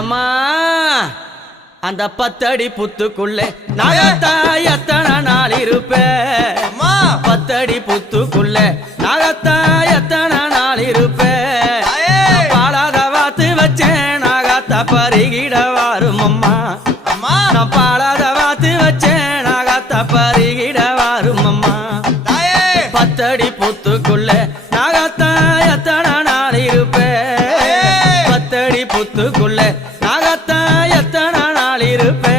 எம்மா அந்த 10 அடி புத்துக்குள்ளே நாகத்தா எத்தனை நாள் இருப்பேன் 10 அடி புத்துக்குள்ளே நாகத்தா எத்தனை நாள் இருப்பேன் பாலாத வாத்து வச்சேன் நாகத்தா பருகிட வாரும் அம்மா நான் பாலாத வாத்து வச்சேன் நாகத்தா பருகிட வாரும் அம்மா 10 அடி புத்துக்குள்ளே நாகத்தா எத்தனை நாள் இருப்பேன் 10 அடி புத்துக்குள்ளே நாகத்தா எத்தனை நாள் இருப்பேன்